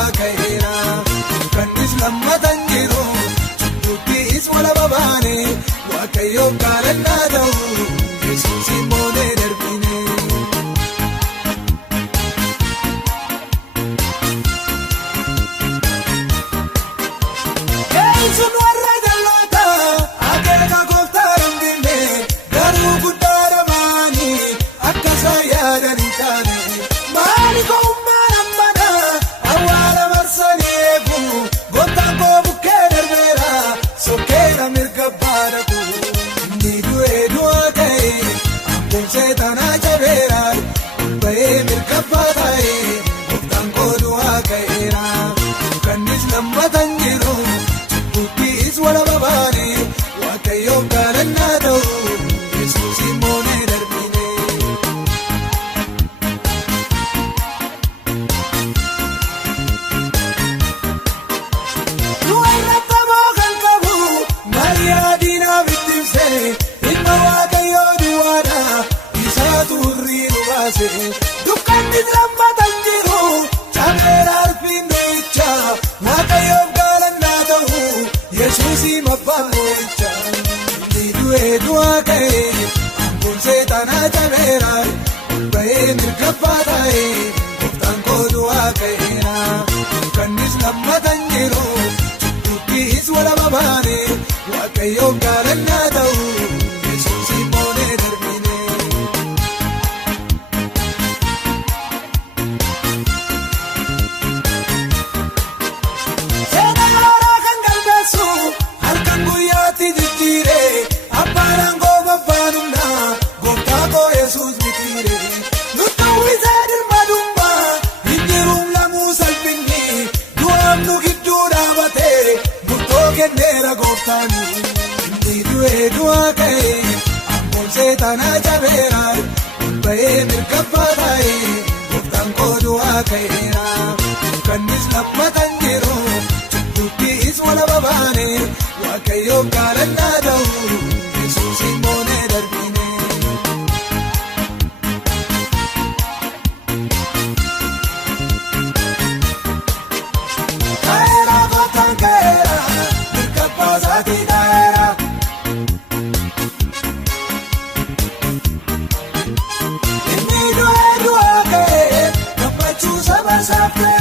du'aa ka'eera. Kannis lammatan jiru cubbuuttis wala babaane Waaqayyoon kadhannaa ta'u Yesuus moonee darbine. Yesuun warra jalloota akeeka gooftaa hambifne garuu guddaa ramaanii akka isaan yaadan hin taane maali ko'ummaan ammana awwaala marsanii eegu gooftaan koo bukkee darbeera sokkeera mirga baadhatu inni du'ee du'aa ka'e abboon seetanaa jabeera ba'ee mirga baata'e gooftaan koo du'aa ka'eera. Kannis lammatan jiru cubbuuttis wala babaane Waaqayyoon kadhannaa ta'u Yesuus moonee darbine. Du'arrattaboo kan qabu Mariyaa diinaaf itti ibse ilma Waaqayyoo duwwaadha isaatu hurrii nu baase. Dukkannis lammatan jiru cabeera arfiin du'icha Waaqayyoon kadhannaa ta'u Yesuus abbaan mo'icha. Inni du'ee du'aa ka'e abboon seetanaa jabeera ba'ee mirga baata'e gooftaan koo du'aa ka'eera. Kannis lammatan jiru cubbuuttis wala babaane Waaqayyoon kadhannaa ta'u Yesuus moonee darbine. Halkan guyyaatti jijjiire abbaan aangoo babbaanumna gooftaa koo Yesuus mitiire. Nutti uwwisee dirmadummaa hin jiruun lamuu salphinni du'aaf nu gidduu dhaabatee murtoo kenneera gooftaani. Inni du'ee du'aa ka'e abboon seetanaa jabeera ba'ee mirga baata'e gooftaan koo du'aa ka'eera. Kannis lammatan jiru cubbuuttis wala babaane Waaqayyoon kadhannaa ta'u Yesuus moonee darbine. Ka'eera gooftaan ka'eera mirga baasaatii ka'eera. Inni du'ee du'aa ka'e gammachuu saba isaaf ta'e.